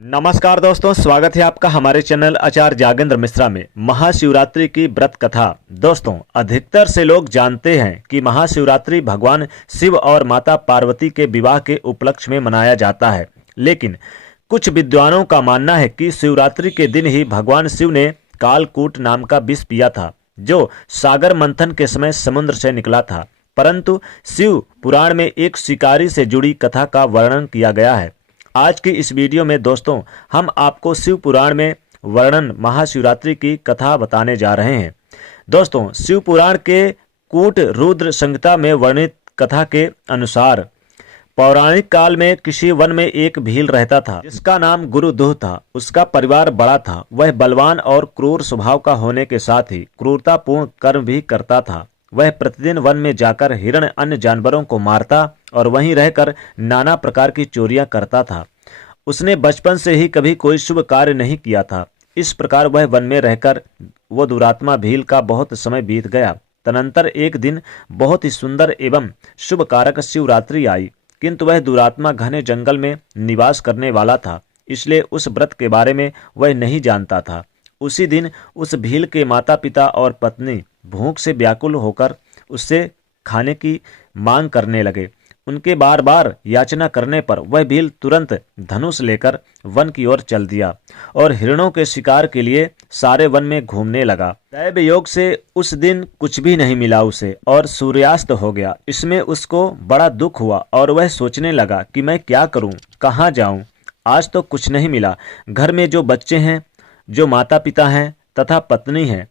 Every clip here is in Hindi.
नमस्कार दोस्तों, स्वागत है आपका हमारे चैनल आचार्य जागेंद्र मिश्रा में। महाशिवरात्रि की व्रत कथा। दोस्तों, अधिकतर से लोग जानते हैं कि महाशिवरात्रि भगवान शिव और माता पार्वती के विवाह के उपलक्ष्य में मनाया जाता है। लेकिन कुछ विद्वानों का मानना है कि शिवरात्रि के दिन ही भगवान शिव ने कालकूट नाम का विष पिया था, जो सागर मंथन के समय समुद्र से निकला था। परंतु शिव पुराण में एक शिकारी से जुड़ी कथा का वर्णन किया गया है। आज की इस वीडियो में दोस्तों, हम आपको शिव पुराण में वर्णन महाशिवरात्रि की कथा बताने जा रहे हैं। दोस्तों, शिव पुराण के कूट रुद्र संहिता में वर्णित कथा के अनुसार पौराणिक काल में किसी वन में एक भील रहता था, जिसका नाम गुरुदूह था। उसका परिवार बड़ा था। वह बलवान और क्रूर स्वभाव का होने के साथ ही क्रूरतापूर्ण कर्म भी करता था। वह प्रतिदिन वन में जाकर हिरण अन्य जानवरों को मारता और वहीं रहकर नाना प्रकार की चोरियां करता था। उसने बचपन से ही कभी कोई शुभ कार्य नहीं किया था। इस प्रकार वह वन में रहकर वो दुरात्मा भील का बहुत समय बीत गया। तदनंतर एक दिन बहुत ही सुंदर एवं शुभ कारक शिवरात्रि आई, किंतु वह दुरात्मा घने जंगल में निवास करने वाला था, इसलिए उस व्रत के बारे में वह नहीं जानता था। उसी दिन उस भील के माता पिता और पत्नी भूख से व्याकुल होकर उससे खाने की मांग करने लगे। उनके बार बार याचना करने पर वह भील तुरंत धनुष लेकर वन की ओर चल दिया और हिरणों के शिकार के लिए सारे वन में घूमने लगा। दैव योग से उस दिन कुछ भी नहीं मिला उसे और सूर्यास्त हो गया। इसमें उसको बड़ा दुख हुआ और वह सोचने लगा कि मैं क्या करूं, कहाँ जाऊं। आज तो कुछ नहीं मिला। घर में जो बच्चे हैं, जो माता पिता हैं तथा पत्नी हैं,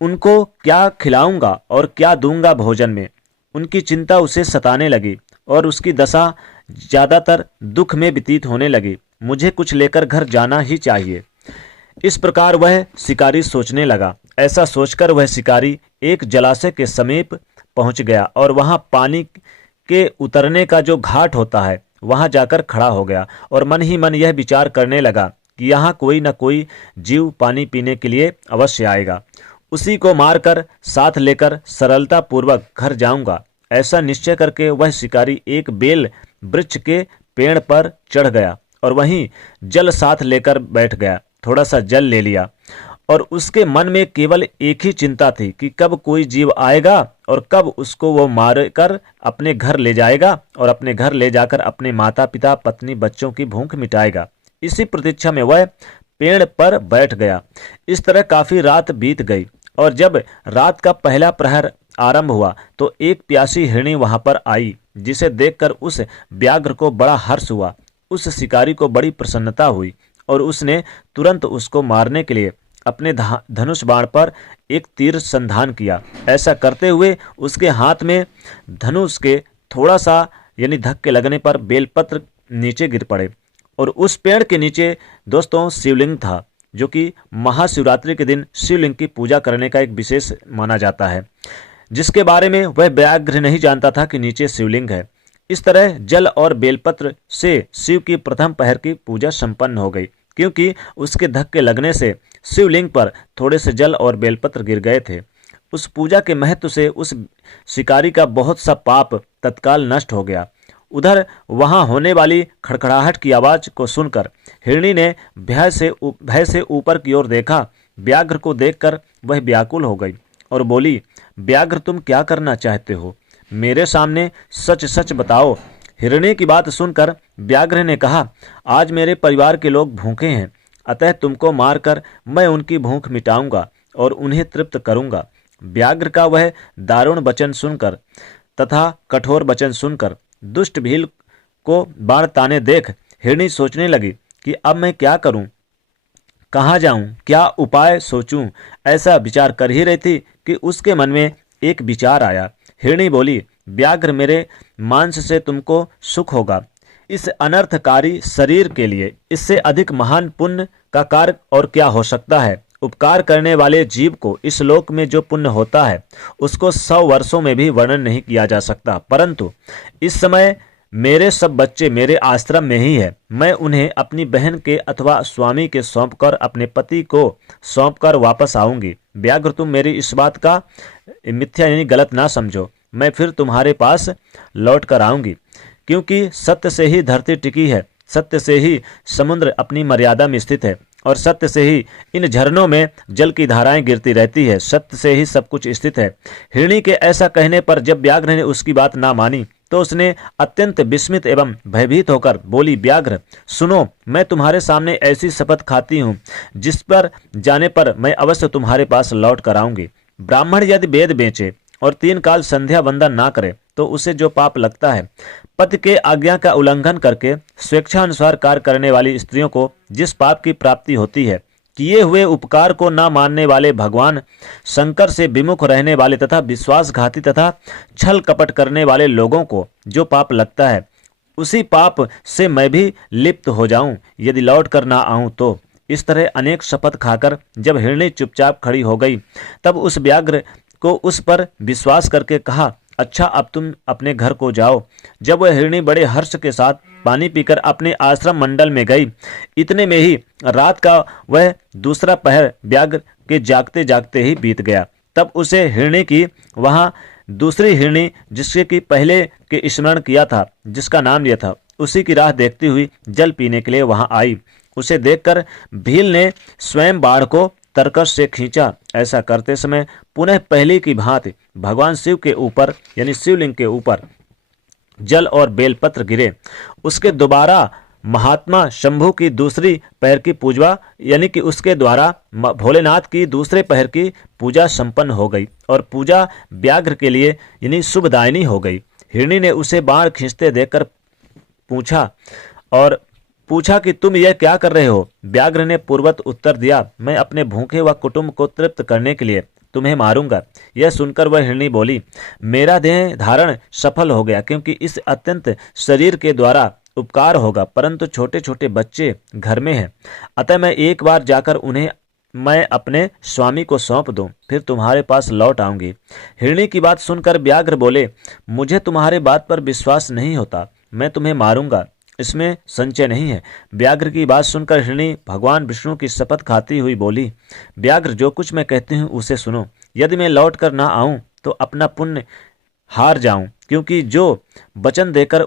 उनको क्या खिलाऊंगा और क्या दूंगा भोजन में। उनकी चिंता उसे सताने लगी और उसकी दशा ज्यादातर दुख में व्यतीत होने लगी। मुझे कुछ लेकर घर जाना ही चाहिए, इस प्रकार वह शिकारी सोचने लगा। ऐसा सोचकर वह शिकारी एक जलाशय के समीप पहुंच गया और वहां पानी के उतरने का जो घाट होता है, वहां जाकर खड़ा हो गया और मन ही मन यह विचार करने लगा कि यहाँ कोई न कोई जीव पानी पीने के लिए अवश्य आएगा। उसी को मारकर साथ लेकर सरलता पूर्वक घर जाऊंगा। ऐसा निश्चय करके वह शिकारी एक बेल वृक्ष के पेड़ पर चढ़ गया और वहीं जल साथ लेकर बैठ गया। थोड़ा सा जल ले लिया और उसके मन में केवल एक ही चिंता थी कि कब कोई जीव आएगा और कब उसको वो मारकर अपने घर ले जाएगा और अपने घर ले जाकर अपने माता पिता पत्नी बच्चों की भूख मिटाएगा। इसी प्रतीक्षा में वह पेड़ पर बैठ गया। इस तरह काफी रात बीत गई और जब रात का पहला प्रहर आरंभ हुआ तो एक प्यासी हिरणी वहां पर आई, जिसे देखकर उस व्याघ्र को बड़ा हर्ष हुआ। उस शिकारी को बड़ी प्रसन्नता हुई और उसने तुरंत उसको मारने के लिए अपने धनुष बाण पर एक तीर संधान किया। ऐसा करते हुए उसके हाथ में धनुष के थोड़ा सा यानी धक्के लगने पर बेलपत्र नीचे गिर पड़े और उस पेड़ के नीचे दोस्तों शिवलिंग था, जो कि महाशिवरात्रि के दिन शिवलिंग की पूजा करने का एक विशेष माना जाता है, जिसके बारे में वह व्याघ्र नहीं जानता था कि नीचे शिवलिंग है। इस तरह जल और बेलपत्र से शिव की प्रथम पहर की पूजा संपन्न हो गई, क्योंकि उसके धक्के लगने से शिवलिंग पर थोड़े से जल और बेलपत्र गिर गए थे। उस पूजा के महत्व से उस शिकारी का बहुत सा पाप तत्काल नष्ट हो गया। उधर वहां होने वाली खड़खड़ाहट की आवाज को सुनकर हिरणी ने भय से ऊपर की ओर देखा। व्याघ्र को देखकर वह व्याकुल हो गई और बोली, व्याघ्र तुम क्या करना चाहते हो? मेरे सामने सच सच बताओ। हिरणी की बात सुनकर व्याघ्र ने कहा, आज मेरे परिवार के लोग भूखे हैं, अतः तुमको मारकर मैं उनकी भूख मिटाऊंगा और उन्हें तृप्त करूंगा। व्याघ्र का वह दारुण वचन सुनकर तथा कठोर वचन सुनकर दुष्ट भील को बाण ताने देख हिरणी सोचने लगी कि अब मैं क्या करूं, कहाँ जाऊं, क्या उपाय सोचूं। ऐसा विचार कर ही रही थी कि उसके मन में एक विचार आया। हिरणी बोली, व्याघ्र मेरे मांस से तुमको सुख होगा। इस अनर्थकारी शरीर के लिए इससे अधिक महान पुण्य का कार्य और क्या हो सकता है। उपकार करने वाले जीव को इस लोक में जो पुण्य होता है उसको 100 वर्षों में भी वर्णन नहीं किया जा सकता। परंतु इस समय मेरे सब बच्चे मेरे आश्रम में ही है। मैं उन्हें अपनी बहन के अथवा स्वामी के सौंपकर अपने पति को सौंपकर वापस आऊंगी। व्याघ्र तुम मेरी इस बात का मिथ्या यानी गलत ना समझो। मैं फिर तुम्हारे पास लौट कर आऊंगी, क्योंकि सत्य से ही धरती टिकी है, सत्य से ही समुद्र अपनी मर्यादा में स्थित है और सत्य से ही इन झरनों में जल की धाराएं गिरती रहती है। सत्य से ही सब कुछ स्थित है। हिरणी के ऐसा कहने पर जब व्याघ्र ने उसकी बात ना मानी तो उसने अत्यंत विस्मित एवं भयभीत होकर बोली, व्याघ्र सुनो, मैं तुम्हारे सामने ऐसी शपथ खाती हूँ जिस पर जाने पर मैं अवश्य तुम्हारे पास लौट कर आऊंगी। ब्राह्मण यदि वेद बेचे और 3 काल संध्या वंदन ना करे तो उसे जो पाप लगता है, पति के आज्ञा का उल्लंघन करके स्वेच्छानुसार कार्य करने वाली स्त्रियों को जिस पाप की प्राप्ति होती है, किए हुए उपकार को न मानने वाले भगवान शंकर से विमुख रहने वाले तथा विश्वासघाती तथा छल कपट करने वाले लोगों को जो पाप लगता है, उसी पाप से मैं भी लिप्त हो जाऊं यदि लौट कर ना आऊं तो। इस तरह अनेक शपथ खाकर जब हिरणी चुपचाप खड़ी हो गई तब उस व्याघ्र को उस पर विश्वास करके कहा, अच्छा अब तुम अपने घर को जाओ। जब वह हिरणी बड़े हर्ष के साथ पानी पीकर अपने आश्रम मंडल में गई, इतने में ही रात का वह दूसरा पहर व्याघ्र के जागते जागते ही बीत गया। तब उसे हिरणी की वहां दूसरी हिरणी जिसके की पहले के स्मरण किया था, जिसका नाम लिया था, उसी की राह देखती हुई जल पीने के लिए वहां आई। उसे देखकर भील ने स्वयं बाढ़ को तरकश से खींचा। ऐसा करते समय पुनः पहले की भांति भगवान शिव के ऊपर यानी शिवलिंग के ऊपर जल और बेलपत्र गिरे। उसके दोबारा महात्मा शंभु की दूसरी पहर की पूजा यानी कि उसके द्वारा भोलेनाथ की दूसरे पहर की पूजा संपन्न हो गई और पूजा व्याघ्र के लिए यानी शुभदायिनी हो गई। हिरणी ने उसे बाण खींचते देखकर पूछा कि तुम यह क्या कर रहे हो। व्याघ्र ने पूर्वत उत्तर दिया, मैं अपने भूखे व कुटुंब को तृप्त करने के लिए तुम्हें मारूंगा। यह सुनकर वह हिरणी बोली, मेरा देह धारण सफल हो गया क्योंकि इस अत्यंत शरीर के द्वारा उपकार होगा, परंतु छोटे छोटे बच्चे घर में हैं, अतः मैं एक बार जाकर उन्हें मैं अपने स्वामी को सौंप दूं, फिर तुम्हारे पास लौट आऊंगी। हिरणी की बात सुनकर व्याघ्र बोले, मुझे तुम्हारे बात पर विश्वास नहीं होता, मैं तुम्हें मारूंगा, इसमें संचय नहीं है। व्याघ्र की बात सुनकर हिरणी भगवान विष्णु की शपथ खाती हुई बोली, व्याघ्र जो कुछ मैं कहती हूँ उसे सुनो। यदि मैं लौट कर ना आऊं तो अपना पुण्य हार जाऊं, क्योंकि जो वचन देकर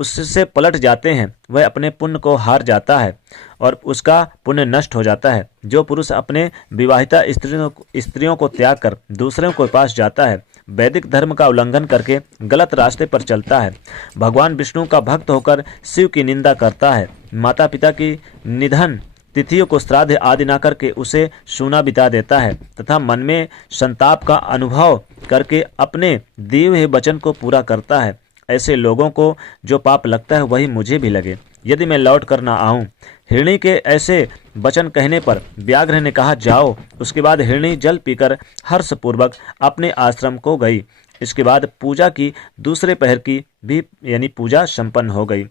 उससे पलट जाते हैं वह अपने पुण्य को हार जाता है और उसका पुण्य नष्ट हो जाता है। जो पुरुष अपने विवाहिता स्त्रियों को त्याग कर दूसरों के पास जाता है, वैदिक धर्म का उल्लंघन करके गलत रास्ते पर चलता है, भगवान विष्णु का भक्त होकर शिव की निंदा करता है, माता पिता की निधन तिथियों को श्राद्ध आदि ना करके उसे सूना बिता देता है तथा मन में संताप का अनुभव करके अपने दिए हुए वचन को पूरा करता है, ऐसे लोगों को जो पाप लगता है वही मुझे भी लगे यदि मैं लौट कर ना आऊं। हिरणी के ऐसे वचन कहने पर व्याघ्र ने कहा, जाओ। उसके बाद हिरणी जल पीकर हर्षपूर्वक अपने आश्रम को गई। इसके बाद पूजा की दूसरे पहर की भी यानी पूजा संपन्न हो गई।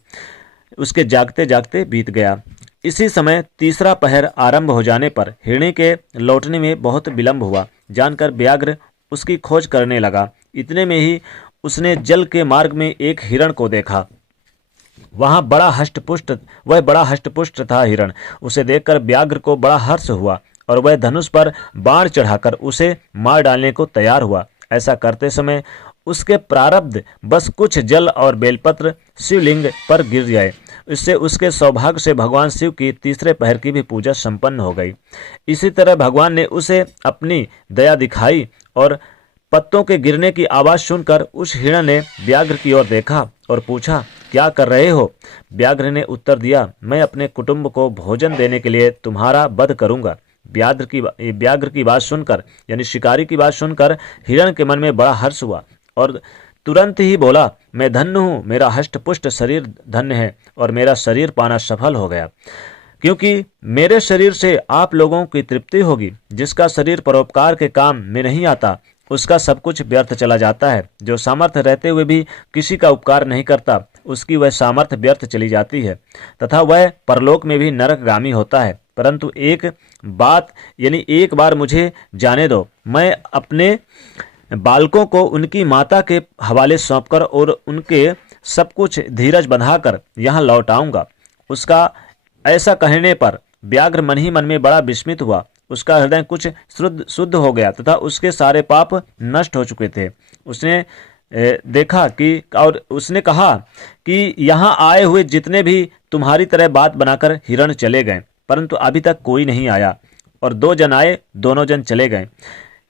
उसके जागते जागते बीत गया। इसी समय तीसरा पहर आरंभ हो जाने पर हिरणी के लौटने में बहुत विलंब हुआ। जानकर व्याघ्र उसकी खोज करने लगा। इतने में ही उसने जल के मार्ग में एक हिरण को देखा। वह बड़ा हष्टपुष्ट था हिरण। उसे देखकर व्याघ्र को बड़ा हर्ष हुआ और वह धनुष पर बाण चढ़ाकर उसे मार डालने को तैयार हुआ। ऐसा करते समय उसके प्रारब्ध बस कुछ जल और बेलपत्र शिवलिंग पर गिर गए। इससे उसके सौभाग्य से भगवान शिव की तीसरे पहर की भी पूजा संपन्न हो गई। इसी तरह भगवान ने उसे अपनी दया दिखाई और पत्तों के गिरने की आवाज सुनकर उस हिरण ने व्याघ्र की ओर देखा और पूछा, क्या कर रहे हो? व्याघ्र ने उत्तर दिया, मैं अपने कुटुंब को भोजन देने के लिए तुम्हारा वध करूंगा। व्याघ्र की बात सुनकर यानी शिकारी की बात सुनकर हिरण के मन में बड़ा हर्ष हुआ और तुरंत ही बोला, मैं धन्य हूँ, मेरा हष्टपुष्ट शरीर धन्य है और मेरा शरीर पाना सफल हो गया, क्योंकि मेरे शरीर से आप लोगों की तृप्ति होगी। जिसका शरीर परोपकार के काम में नहीं आता उसका सब कुछ व्यर्थ चला जाता है। जो सामर्थ्य रहते हुए भी किसी का उपकार नहीं करता उसकी वह सामर्थ्य व्यर्थ चली जाती है तथा वह परलोक में भी नरकगामी होता है। परंतु एक बार मुझे जाने दो, मैं अपने बालकों को उनकी माता के हवाले सौंपकर और उनके सब कुछ धीरज बंधाकर यहाँ लौट आऊँगा। उसका ऐसा कहने पर व्याघ्र मन ही मन में बड़ा विस्मित हुआ। उसका हृदय कुछ शुद्ध हो गया तथा उसके सारे पाप नष्ट हो चुके थे। उसने देखा कि और उसने कहा कि यहाँ आए हुए जितने भी तुम्हारी तरह बात बनाकर हिरण चले गए, परंतु अभी तक कोई नहीं आया। और 2 जन आए, दोनों जन चले गए।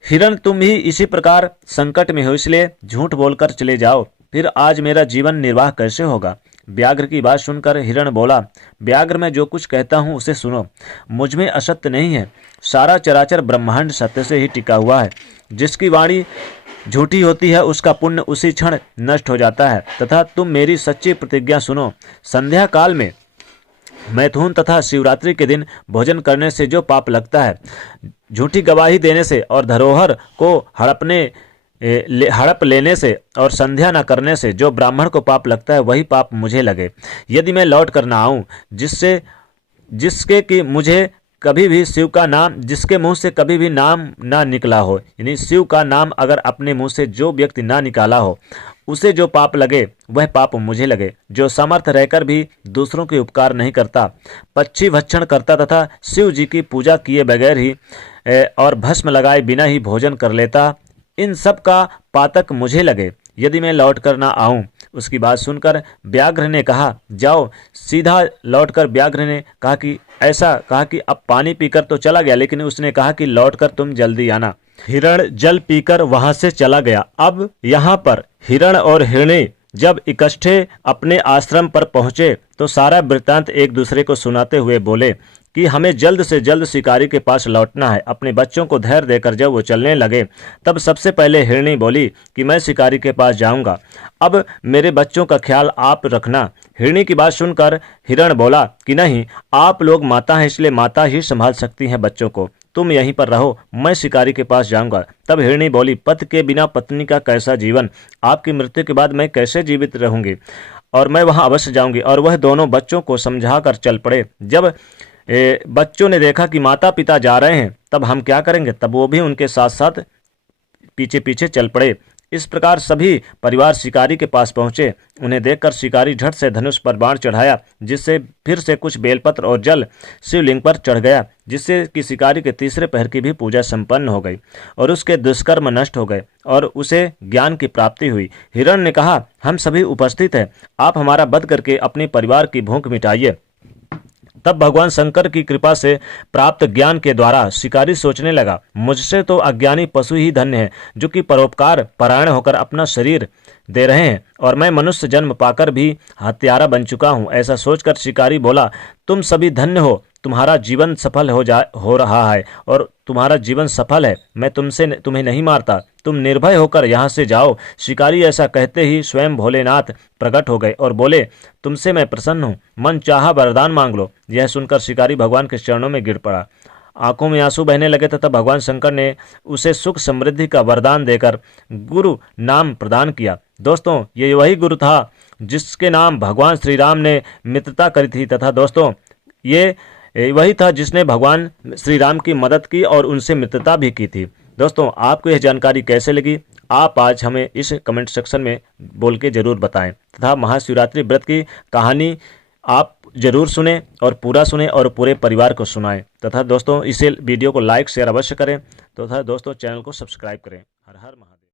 हिरण तुम भी इसी प्रकार संकट में हो, इसलिए झूठ बोलकर चले जाओ, फिर आज मेरा जीवन निर्वाह कैसे होगा। व्याघ्र की बात सुनकर हिरण बोला, व्याघ्र मैं जो कुछ कहता हूँ उसे सुनो। मुझ में असत्य नहीं है, सारा चराचर ब्रह्मांड सत्य से ही टिका हुआ है। जिसकी वाणी झूठी होती है उसका पुण्य उसी क्षण नष्ट हो जाता है। तथा तुम मेरी सच्ची प्रतिज्ञा सुनो, संध्या काल में मैथुन तथा शिवरात्रि के दिन भोजन करने से जो पाप लगता है, झूठी गवाही देने से और धरोहर को हड़प लेने से और संध्या न करने से जो ब्राह्मण को पाप लगता है, वही पाप मुझे लगे। यदि मैं लौट कर न आऊँ, जिसके कि मुझे कभी भी शिव का नाम, जिसके मुंह से कभी भी नाम ना निकला हो, यानी शिव का नाम अगर अपने मुंह से जो व्यक्ति ना निकाला हो, उसे जो पाप लगे वह पाप मुझे लगे। जो समर्थ रहकर भी दूसरों के उपकार नहीं करता, पक्षी भक्षण करता तथा शिव जी की पूजा किए बगैर ही और भस्म लगाए बिना ही भोजन कर लेता, इन सब का पातक मुझे लगे। यदि मैं लौट कर ना आऊं। उसकी बात सुनकर व्याघ्र ने कहा, जाओ। सीधा लौटकर व्याघ्र ने कहा कि ऐसा कहा कि अब पानी पीकर तो चला गया, लेकिन उसने कहा कि लौटकर तुम जल्दी आना। हिरण जल पीकर वहां से चला गया। अब यहाँ पर हिरण और हिरणी जब इकट्ठे अपने आश्रम पर पहुंचे तो सारा वृत्तांत एक दूसरे को सुनाते हुए बोले कि हमें जल्द से जल्द शिकारी के पास लौटना है। अपने बच्चों को धैर्य देकर जब वो चलने लगे, तब सबसे पहले हिरणी बोली कि मैं शिकारी के पास जाऊंगा, अब मेरे बच्चों का ख्याल आप रखना। हिरणी की बात सुनकर हिरण बोला कि नहीं, आप लोग माता हैं, इसलिए माता ही संभाल सकती हैं बच्चों को, तुम यहीं पर रहो, मैं शिकारी के पास जाऊंगा। तब हिरणी बोली, पति के बिना पत्नी का कैसा जीवन, आपकी मृत्यु के बाद मैं कैसे जीवित रहूंगी, और मैं वहां अवश्य जाऊंगी। और वह दोनों बच्चों को समझा कर चल पड़े। जब बच्चों ने देखा कि माता पिता जा रहे हैं, तब हम क्या करेंगे, तब वो भी उनके साथ साथ पीछे पीछे चल पड़े। इस प्रकार सभी परिवार शिकारी के पास पहुंचे। उन्हें देखकर शिकारी झट से धनुष पर बाण चढ़ाया, जिससे फिर से कुछ बेलपत्र और जल शिवलिंग पर चढ़ गया, जिससे कि शिकारी के तीसरे पहर की भी पूजा संपन्न हो गई और उसके दुष्कर्म नष्ट हो गए और उसे ज्ञान की प्राप्ति हुई। हिरण ने कहा, हम सभी उपस्थित हैं, आप हमारा वध करके अपने परिवार की भूख मिटाइए। तब भगवान शंकर की कृपा से प्राप्त ज्ञान के द्वारा शिकारी सोचने लगा, मुझसे तो अज्ञानी पशु ही धन्य है, जो कि परोपकार परायण होकर अपना शरीर दे रहे हैं, और मैं मनुष्य जन्म पाकर भी हत्यारा बन चुका हूँ। ऐसा सोचकर शिकारी बोला, तुम सभी धन्य हो, तुम्हारा जीवन सफल हो रहा है और तुम्हारा जीवन सफल है। मैं तुम्हें नहीं मारता, तुम निर्भय होकर यहाँ से जाओ। शिकारी ऐसा कहते ही स्वयं भोलेनाथ प्रकट हो गए और बोले, तुमसे मैं प्रसन्न हूँ, मन चाहा वरदान मांग लो। यह सुनकर शिकारी भगवान के चरणों में गिर पड़ा। आंखों में आंसू बहने लगे तथा भगवान शंकर ने उसे सुख समृद्धि का वरदान देकर गुरु नाम प्रदान किया। दोस्तों, ये वही गुरु था जिसके नाम भगवान श्री राम ने मित्रता करी थी, तथा दोस्तों ये वही था जिसने भगवान श्री राम की मदद की और उनसे मित्रता भी की थी। दोस्तों, आपको यह जानकारी कैसे लगी, आप आज हमें इस कमेंट सेक्शन में बोल के ज़रूर बताएं, तथा महाशिवरात्रि व्रत की कहानी आप जरूर सुने और पूरा सुने और पूरे परिवार को सुनाएं। तथा दोस्तों, इसे वीडियो को लाइक शेयर अवश्य करें, तथा दोस्तों चैनल को सब्सक्राइब करें। हर हर महादेव।